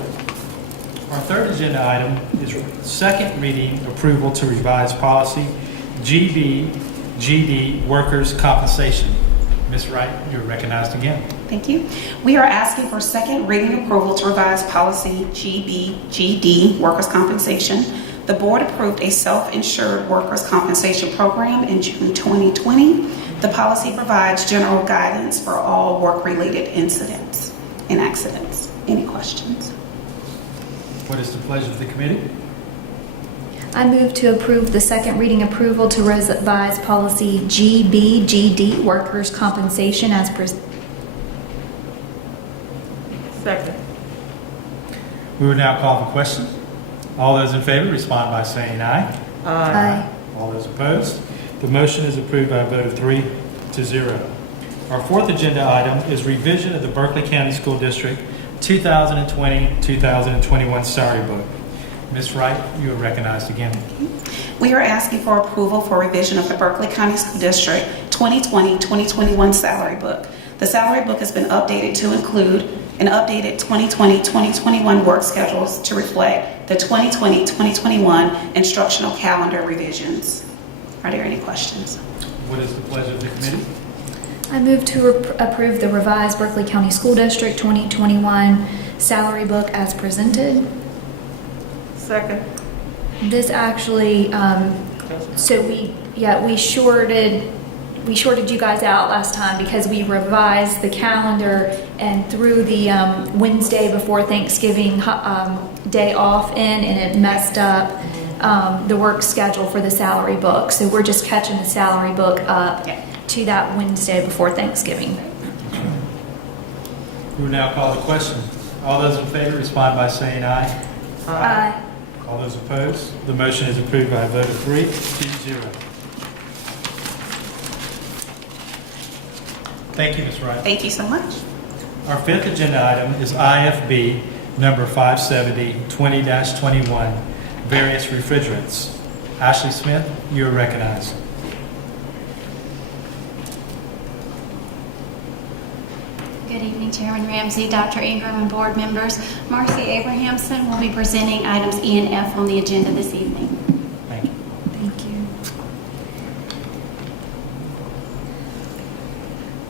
Our third agenda item is second reading approval to revise policy GD, workers' compensation. Ms. Wright, you're recognized again. Thank you. We are asking for second reading approval to revise policy GD, workers' compensation. The board approved a self-insured workers' compensation program in June 2020. The policy provides general guidance for all work-related incidents and accidents. Any questions? What is the pleasure of the committee? I move to approve the second reading approval to revise policy GBGD, workers' compensation, as presented. Second. We will now call the question. All those in favor respond by saying aye. Aye. All those opposed? The motion is approved by a vote of 3-0. Our fourth agenda item is revision of the Berkeley County School District 2020-2021 salary book. Ms. Wright, you are recognized again. We are asking for approval for revision of the Berkeley County School District 2020-2021 salary book. The salary book has been updated to include an updated 2020-2021 work schedules to reflect the 2020-2021 instructional calendar revisions. Are there any questions? What is the pleasure of the committee? I move to approve the revised Berkeley County School District 2021 salary book as presented. Second. This actually, so we shorted you guys out last time because we revised the calendar and threw the Wednesday before Thanksgiving day off in, and it messed up the work schedule for the salary book. So we're just catching the salary book up to that Wednesday before Thanksgiving. We will now call the question. All those in favor respond by saying aye. Aye. All those opposed? The motion is approved by a vote of 3-0. Thank you, Ms. Wright. Thank you so much. Our fifth agenda item is IFB number 570-20-21, various refrigerants. Ashley Smith, you are recognized. Good evening, Chairman Ramsey, Dr. Ingram, and board members. Marcy Abrahamson will be presenting items E and F on the agenda this evening. Thank you. Thank you.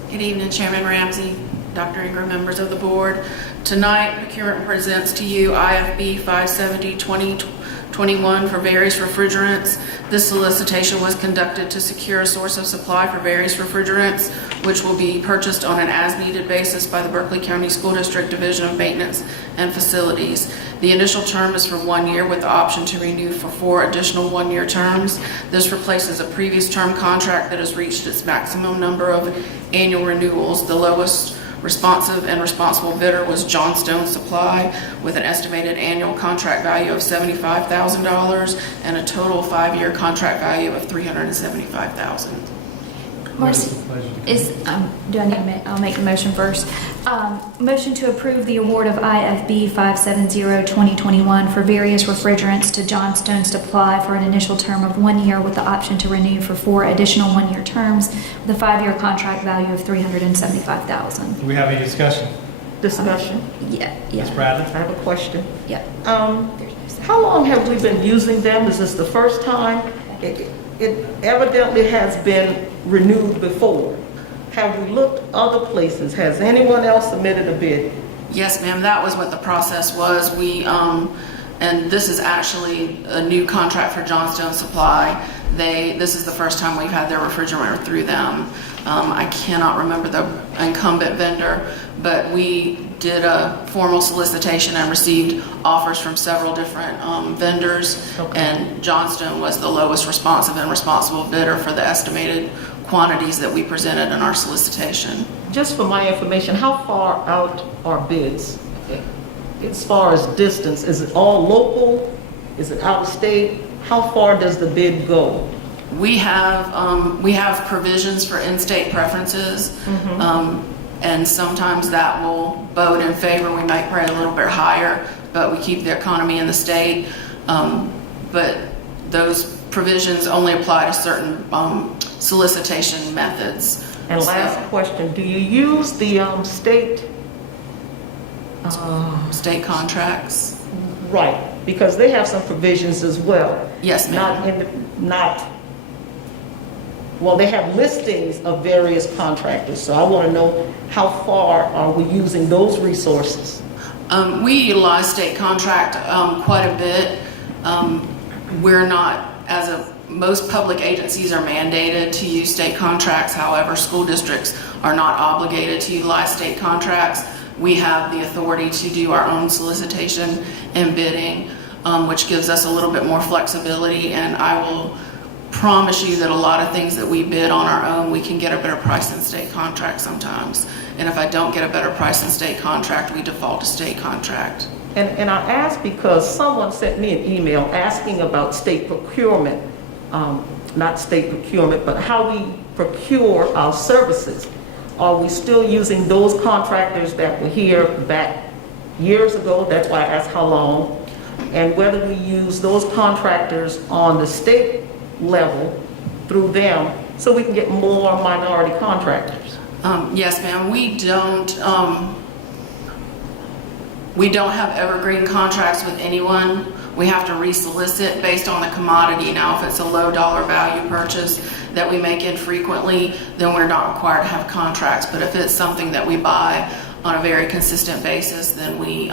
Good evening, Chairman Ramsey, Dr. Ingram, members of the board. Tonight, procurement presents to you IFB 570-2021 for various refrigerants. This solicitation was conducted to secure a source of supply for various refrigerants, which will be purchased on an as-needed basis by the Berkeley County School District Division of Maintenance and Facilities. The initial term is for 1 year with the option to renew for 4 additional 1-year terms. This replaces a previous term contract that has reached its maximum number of annual renewals. The lowest responsive and responsible bidder was Johnstone Supply with an estimated annual contract value of $75,000 and a total 5-year contract value of $375,000. Marcy, do I need to I'll make the motion first. Motion to approve the award of IFB 570-2021 for various refrigerants to Johnstone Supply for an initial term of 1 year with the option to renew for 4 additional 1-year terms with a 5-year contract value of $375,000. Do we have any discussion? Discussion. Yeah. Ms. Bradley? I have a question. Yeah. How long have we been using them? Is this the first time? It evidently has been renewed before. Have we looked other places? Has anyone else submitted a bid? Yes, ma'am, that was what the process was. And this is actually a new contract for Johnstone Supply. This is the first time we've had their refrigerator through them. I cannot remember the incumbent vendor, but we did a formal solicitation and received offers from several different vendors. Okay. And Johnstone was the lowest responsive and responsible bidder for the estimated quantities that we presented in our solicitation. Just for my information, how far out are bids? As far as distance, is it all local? Is it out of state? How far does the bid go? We have provisions for in-state preferences, and sometimes that will vote in favor. We might pay a little bit higher, but we keep the economy in the state. But those provisions only apply to certain solicitation methods. And last question, do you use the state contracts? Right, because they have some provisions as well. Yes, ma'am. Well, they have listings of various contractors, so I want to know how far are we using those resources? We utilize state contract quite a bit. We're not, most public agencies are mandated to use state contracts. However, school districts are not obligated to utilize state contracts. We have the authority to do our own solicitation and bidding, which gives us a little bit more flexibility, and I will promise you that a lot of things that we bid on our own, we can get a better price than state contract sometimes. And if I don't get a better price than state contract, we default to state contract. And I ask because someone sent me an email asking about state procurement, not state procurement, but how we procure our services. Are we still using those contractors that were here back years ago? That's why I asked how long. And whether we use those contractors on the state level through them so we can get more minority contractors. Yes, ma'am. We don't have evergreen contracts with anyone. We have to resolicit based on the commodity. Now, if it's a low dollar value purchase that we make infrequently, then we're not required to have contracts. But if it's something that we buy on a very consistent basis, then we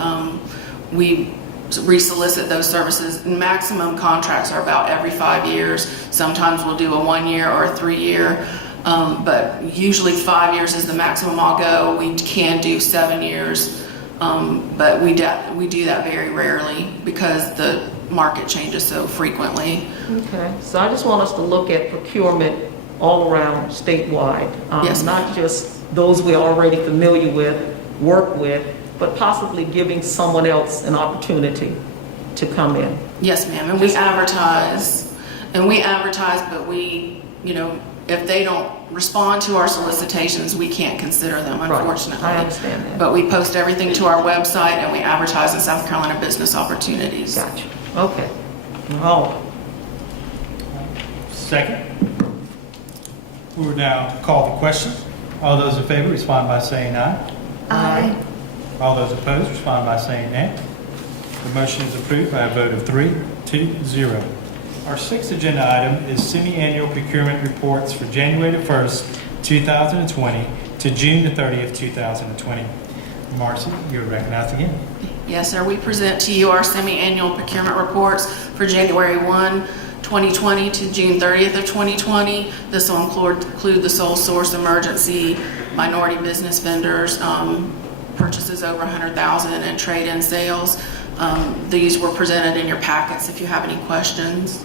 resolicit those services. Maximum contracts are about every 5 years. Sometimes we'll do a 1 year or a 3 year, but usually 5 years is the maximum I'll go. We can do 7 years, but we do that very rarely because the market changes so frequently. Okay, so I just want us to look at procurement all around statewide, yes, not just those we're already familiar with, work with, but possibly giving someone else an opportunity to come in. Yes, ma'am. And we advertise, but if they don't respond to our solicitations, we can't consider them, unfortunately. Right. I understand that. But we post everything to our website and we advertise in South Carolina business opportunities. Gotcha. Okay. Oh. Second. We will now call the question. All those in favor respond by saying aye. Aye. All those opposed respond by saying nay. The motion is approved by a vote of 3-0. Our sixth agenda item is semi-annual procurement reports for January the 1st, 2020 to June the 30th, 2020. Marcy, you're recognized again. Yes, sir. We present to you our semi-annual procurement reports for January 1, 2020 to June 30th of 2020. This will include the sole source, emergency, minority business vendors, purchases over $100,000, and trade-in sales. These were presented in your packets if you have any questions.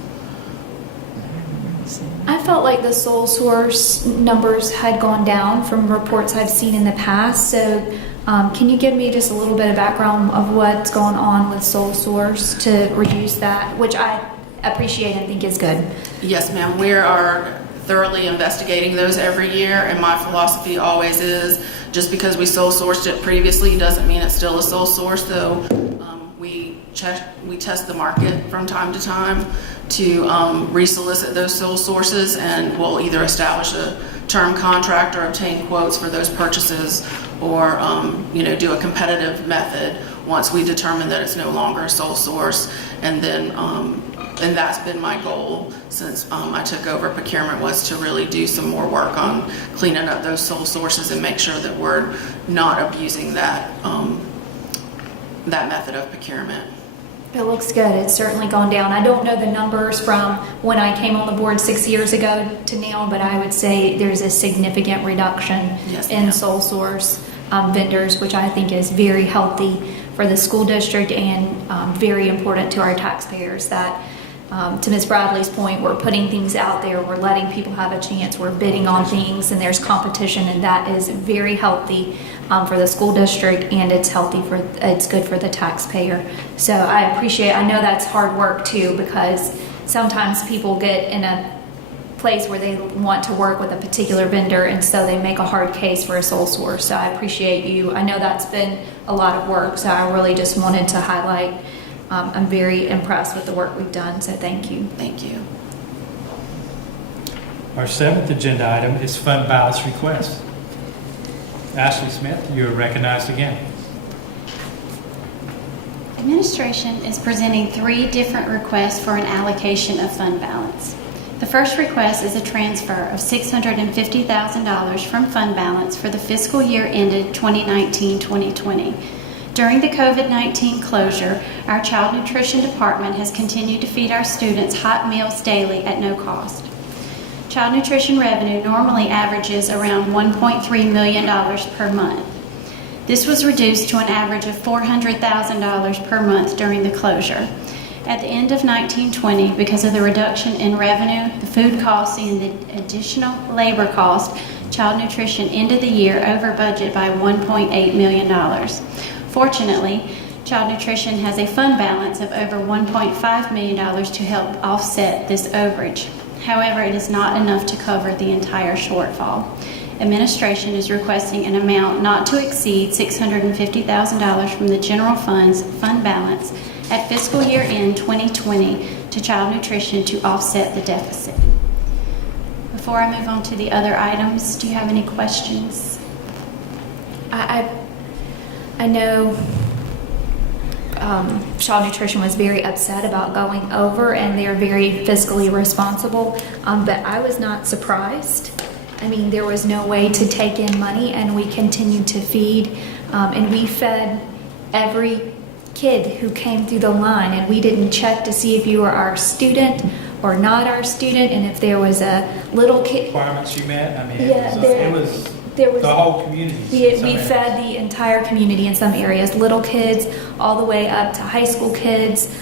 I felt like the sole source numbers had gone down from reports I've seen in the past. So can you give me just a little bit of background of what's going on with sole source to reduce that, which I appreciate and think is good? Yes, ma'am. We are thoroughly investigating those every year, and my philosophy always is just because we sole sourced it previously doesn't mean it's still a sole source. So we test the market from time to time to resolicit those sole sources, and we'll either establish a term contract or obtain quotes for those purchases, or do a competitive method once we determine that it's no longer a sole source. And then and that's been my goal since I took over procurement, was to really do some more work on cleaning up those sole sources and make sure that we're not abusing that method of procurement. It looks good. It's certainly gone down. I don't know the numbers from when I came on the board 6 years ago to now, but I would say there's a significant reduction in sole source vendors, which I think is very healthy for the school district and very important to our taxpayers. That, to Ms. Bradley's point, we're putting things out there, we're letting people have a chance, we're bidding on things, and there's competition, and that is very healthy for the school district, and it's good for the taxpayer. So I know that's hard work too, because sometimes people get in a place where they want to work with a particular vendor, and so they make a hard case for a sole source. So I appreciate you. I know that's been a lot of work, so I really just wanted to highlight. I'm very impressed with the work we've done, so thank you. Thank you. Our seventh agenda item is fund balance request. Ashley Smith, you are recognized again. Administration is presenting 3 different requests for an allocation of fund balance. The first request is a transfer of $650,000 from fund balance for the fiscal year ended 2019-2020. During the COVID-19 closure, our child nutrition department has continued to feed our students hot meals daily at no cost. Child nutrition revenue normally averages around $1.3 million per month. This was reduced to an average of $400,000 per month during the closure. At the end of 1920, because of the reduction in revenue, the food costs, and the additional labor cost, child nutrition ended the year over budget by $1.8 million. Fortunately, child nutrition has a fund balance of over $1.5 million to help offset this overage. However, it is not enough to cover the entire shortfall. Administration is requesting an amount not to exceed $650,000 from the general fund's fund balance at fiscal year end 2020 to child nutrition to offset the deficit. Before I move on to the other items, do you have any questions? I know Child Nutrition was very upset about going over, and they're very fiscally responsible, but I was not surprised. I mean, there was no way to take in money, and we continued to feed, and we fed every kid who came through the line, and we didn't check to see if you were our student or not our student, and if there was a little kid. Requirements you met? I mean, Yeah, it was the whole community. We fed the entire community in some areas, little kids all the way up to high school kids,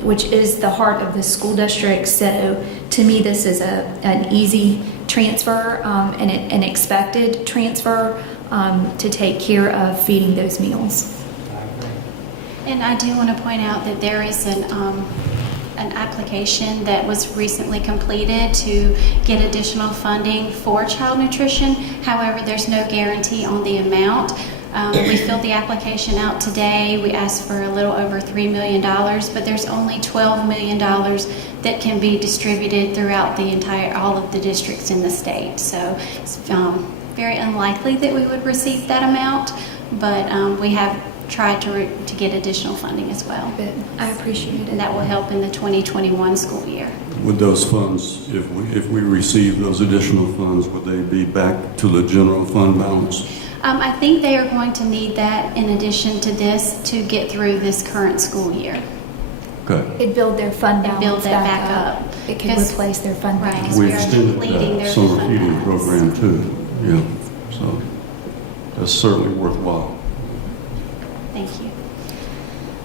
which is the heart of the school district. So to me, this is an easy transfer and an expected transfer to take care of feeding those meals. And I do want to point out that there is an application that was recently completed to get additional funding for child nutrition. However, there's no guarantee on the amount. We filled the application out today. We asked for a little over $3 million, but there's only $12 million that can be distributed throughout all of the districts in the state. So it's very unlikely that we would receive that amount, but we have tried to get additional funding as well. I appreciate it. And that will help in the 2021 school year. Would those funds, if we receive those additional funds, would they be back to the general fund balance? I think they are going to need that in addition to this to get through this current school year. Okay. It'd build their fund balance build that back up. It could replace their fund balance. We extended that summer feeding program too. Yeah, so that's certainly worthwhile. Thank you.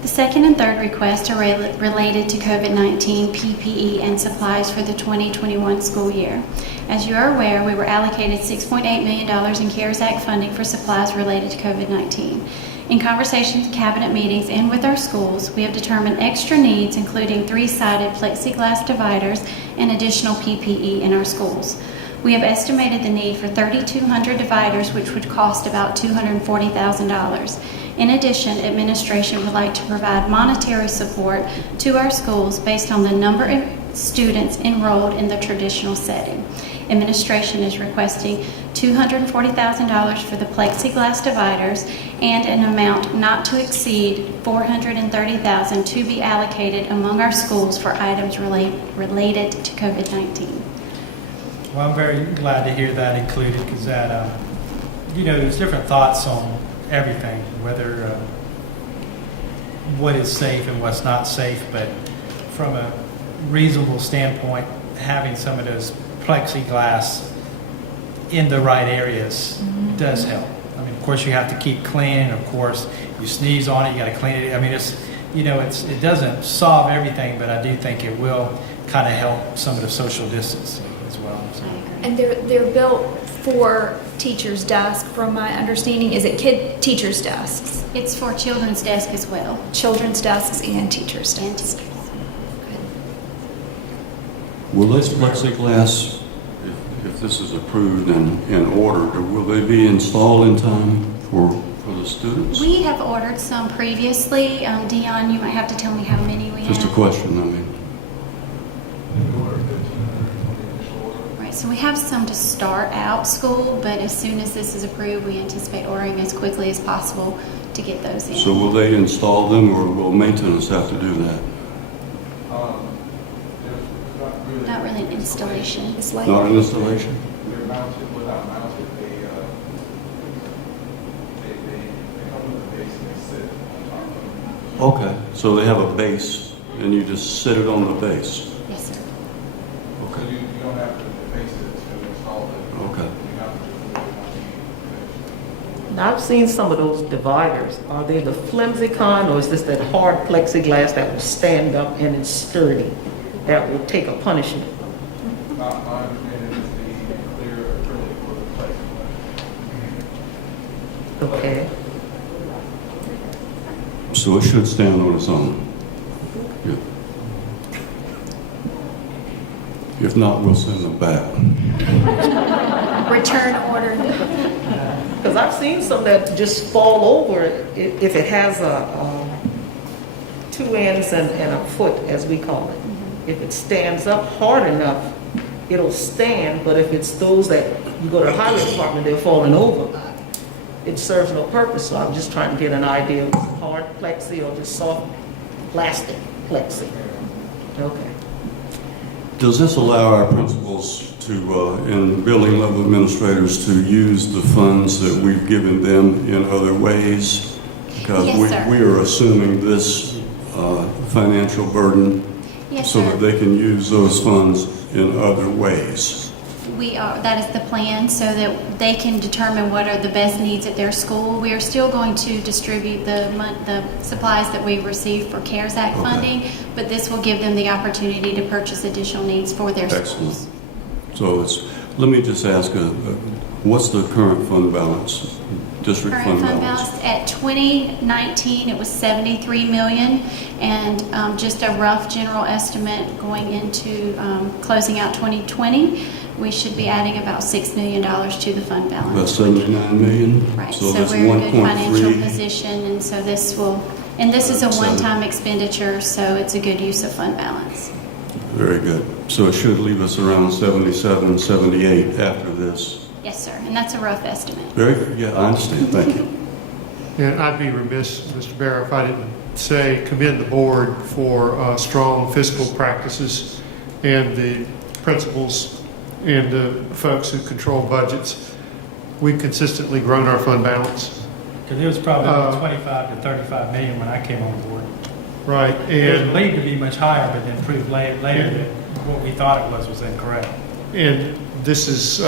The second and third requests are related to COVID-19 PPE and supplies for the 2021 school year. As you are aware, we were allocated $6.8 million in CARES Act funding for supplies related to COVID-19. In conversations in cabinet meetings and with our schools, we have determined extra needs, including 3-sided plexiglass dividers and additional PPE in our schools. We have estimated the need for 3,200 dividers, which would cost about $240,000. In addition, administration would like to provide monetary support to our schools based on the number of students enrolled in the traditional setting. Administration is requesting $240,000 for the plexiglass dividers and an amount not to exceed $430,000 to be allocated among our schools for items related to COVID-19. Well, I'm very glad to hear that included, because that, there's different thoughts on everything, whether what is safe and what's not safe, but from a reasonable standpoint, having some of those plexiglass in the right areas does help. I mean, of course, you have to keep clean, and of course, you sneeze on it, you got to clean it. I mean, it doesn't solve everything, but I do think it will kind of help some of the social distancing as well. So. And they're built for teachers' desks, from my understanding. Is it teachers' desks? It's for children's desks as well. Children's desks and teachers' desks. Will this plexiglass, if this is approved and in order, will they be installed in time for the students? We have ordered some previously. Dion, you might have to tell me how many we have. Just a question, I mean. Right, so we have some to start out school, but as soon as this is approved, we anticipate ordering as quickly as possible to get those in. So will they install them, or will maintenance have to do that? Not really an installation. It's like Not an installation? They're mounted without mounted. They come with a base and they sit on top of it. Okay, so they have a base, and you just sit it on the base? Yes, sir. Okay. So you don't have to face it to install it. Okay. You have to just do it once Now, I've seen some of those dividers. Are they the flimsy kind, or is this that hard plexiglass that will stand up and it's sturdy, that will take a punishment? My understanding is the clear acrylic for the plexiglass. Okay. So it should stand on its own? Yeah. If not, we'll send them back. Return order. Because I've seen some that just fall over if it has two ends and a foot, as we call it. If it stands up hard enough, it'll stand, but if it's those that you go to the highway department, they're falling over, it serves no purpose. So I'm just trying to get an idea of hard plexi or just soft plastic plexi. Okay. Does this allow our principals to, and building level administrators, to use the funds that we've given them in other ways? Because Yes, sir. we are assuming this financial burden Yes, so sir. that they can use those funds in other ways. That is the plan, so that they can determine what are the best needs at their school. We are still going to distribute the supplies that we receive for CARES Act funding, but this will give them the opportunity to purchase additional needs for their Excellent. schools. So let me just ask, what's the current fund balance, district Current fund fund balance? balance at 2019, it was $73 million, and just a rough general estimate going into closing out 2020 we should be adding about $6 million to the fund About balance. 79 million. Right, So so that's we're in a good financial 1.3. position, and so this will, and this is a one-time expenditure, so it's a good use of fund balance. Very good. So it should leave us around 77, 78 after this. Yes, sir, and that's a rough estimate. Very good. Yeah, I understand. Thank you. And I'd be remiss, Mr. Barrow, if I didn't say commend the board for strong fiscal practices and the principals and the folks who control budgets. We've consistently grown our fund balance. Because it was probably 25 to 35 million when I came on board. Right. It was And, believed to be much higher, but then proved later that what we thought it was incorrect. and this is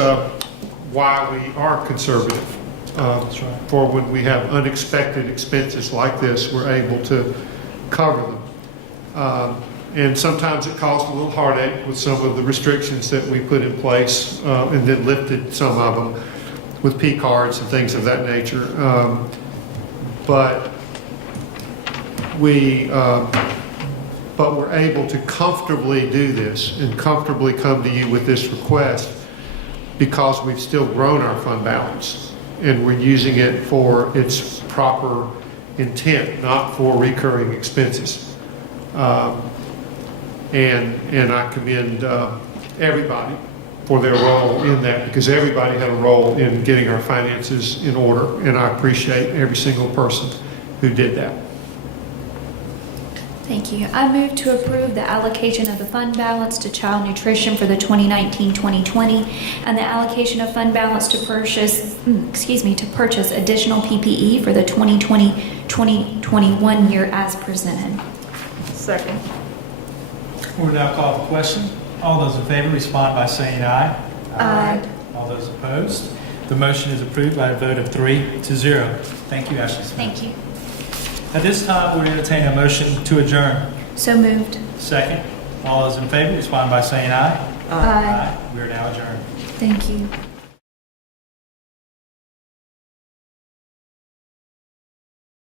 why we are conservative. That's right. For when we have unexpected expenses like this, we're able to cover them. And sometimes it caused a little heartache with some of the restrictions that we put in place and then lifted some of them with P cards and things of that nature. But we're able to comfortably do this and comfortably come to you with this request because we've still grown our fund balance and we're using it for its proper intent, not for recurring expenses. And I commend everybody for their role in that because everybody had a role in getting our finances in order, and I appreciate every single person who did that. Thank you. I move to approve the allocation of the fund balance to child nutrition for the 2019-2020 and the allocation of fund balance to purchase additional PPE for the 2020-2021 year as presented. Second. We'll now call the question. All those in favor respond by saying aye. Aye. All those opposed? The motion is approved by a vote of 3-0. Thank you, Ashley Smith. Thank you. At this time, we'll entertain a motion to adjourn. So moved. Second. All those in favor respond by saying aye. Aye. We are now adjourned. Thank you.